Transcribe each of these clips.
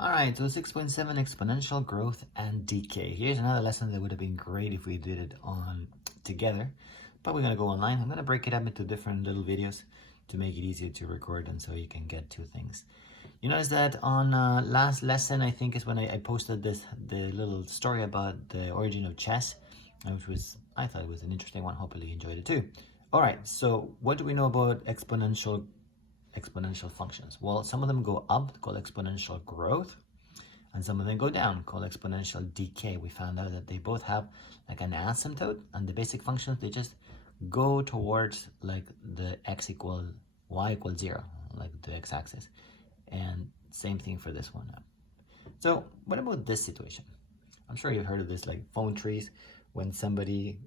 All right, so 6.7 exponential growth and decay. Here's another lesson that would have been great if we did it on together, but we're gonna go online. I'm gonna break it up into different little videos to make it easier to record and so you can get two things. You notice that on last lesson, I think is when I posted the little story about the origin of chess, which I thought it was an interesting one. Hopefully you enjoyed it too. All right, so what do we know about exponential functions? Well, some of them go up, called exponential growth, and some of them go down, called exponential decay. We found out that they both have like an asymptote, and the basic functions, they just go towards like the y equals 0, like the x-axis. And same thing for this one. So what about this situation? I'm sure you've heard of this, like phone trees, when somebody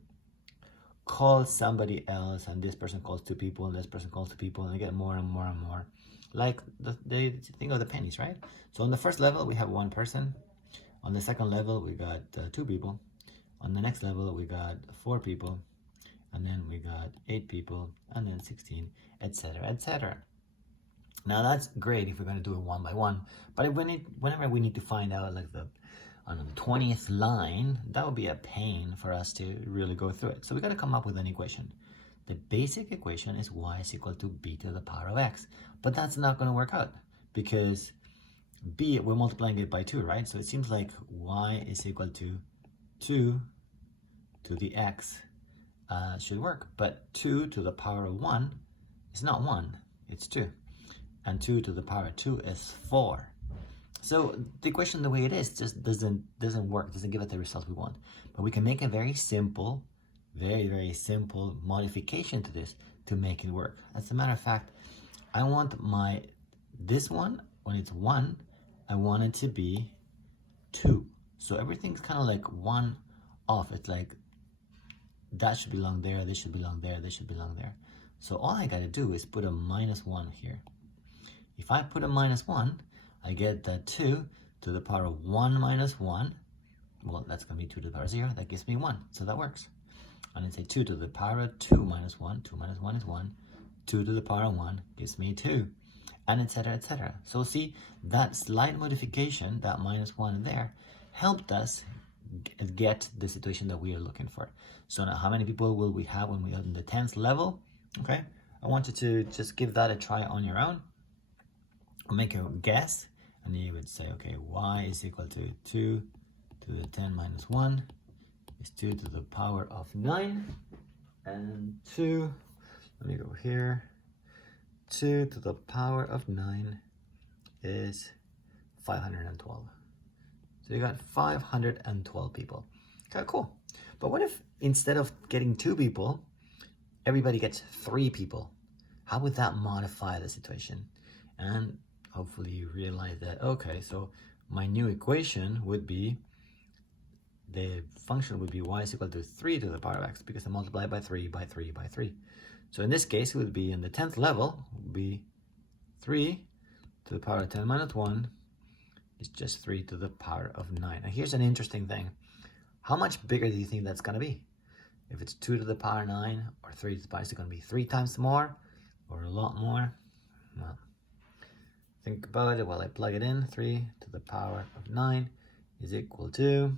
calls somebody else and this person calls two people and this person calls two people and they get more and more and more, like the thing of the pennies, right? So on the first level we have one person, on the second level we got two people, on the next level we got 4 people, and then we got 8 people, and then 16, etc., etc. Now that's great if we're going to do it one by one, but whenever we need to find out like on the 20th line, that would be a pain for us to really go through it. So we got to come up with an equation. The basic equation is y is equal to b to the power of x, but that's not going to work out because b, we're multiplying it by 2, right? So it seems like y is equal to 2 to the x should work, but 2 to the power of 1 is not 1, it's 2. And 2 to the power of 2 is 4. So the equation the way it is just doesn't work, doesn't give us the result we want. But we can make a very simple, very simple modification to this to make it work. As a matter of fact, I want this one, when it's 1, I want it to be 2. So everything's kind of like 1 off. It's like that should belong there, this should belong there, this should belong there. So all I gotta do is put a -1 here. If I put a -1, I get that 2 to the power of 1 minus 1, well, that's going to be 2 to the power of 0, that gives me 1, so that works. And then say 2 to the power of 2 minus 1, 2 minus 1 is 1, 2 to the power of 1 gives me 2, and etc., etc. So see, that slight modification, that -1 there, helped us get the situation that we are looking for. So now how many people will we have when we are in the 10th level? Okay, I want you to just give that a try on your own. Make a guess, and you would say, okay, y is equal to 2 to the 10 minus 1 is 2 to the power of 9, and 2, let me go here, 2 to the power of 9 is 512. So you got 512 people. Okay, cool. But what if instead of getting 2 people, everybody gets 3 people? How would that modify the situation? And hopefully you realize that, okay, so my new equation would be, the function would be y is equal to 3 to the power of x, because I multiply by 3, by 3, by 3. So in this case, it would be in the 10th level, would be 3 to the power of 10 minus 1 is just 3 to the power of 9. Now here's an interesting thing. How much bigger do you think that's going to be? If it's 2 to the power 9 or 3 to the power, is it going to be 3 times more or a lot more? Well, think about it while I plug it in. 3 to the power of 9 is equal to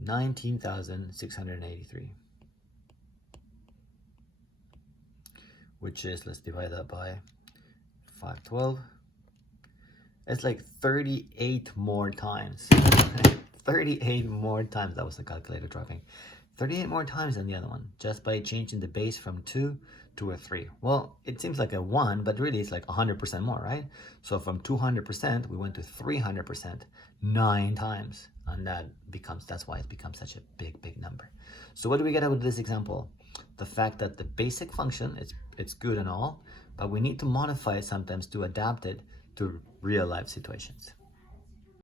19,683. Which is, let's divide that by 512. It's like 38 more times. 38 more times. That was the calculator dropping. 38 more times than the other one, just by changing the base from 2 to a 3. Well, it seems like a 1, but really it's like 100% more, right? So from 200%, we went to 300%, 9 times. And that's why it becomes such a big number. So what do we get out of this example? The fact that the basic function, it's good and all, but we need to modify it sometimes to adapt it to real life situations.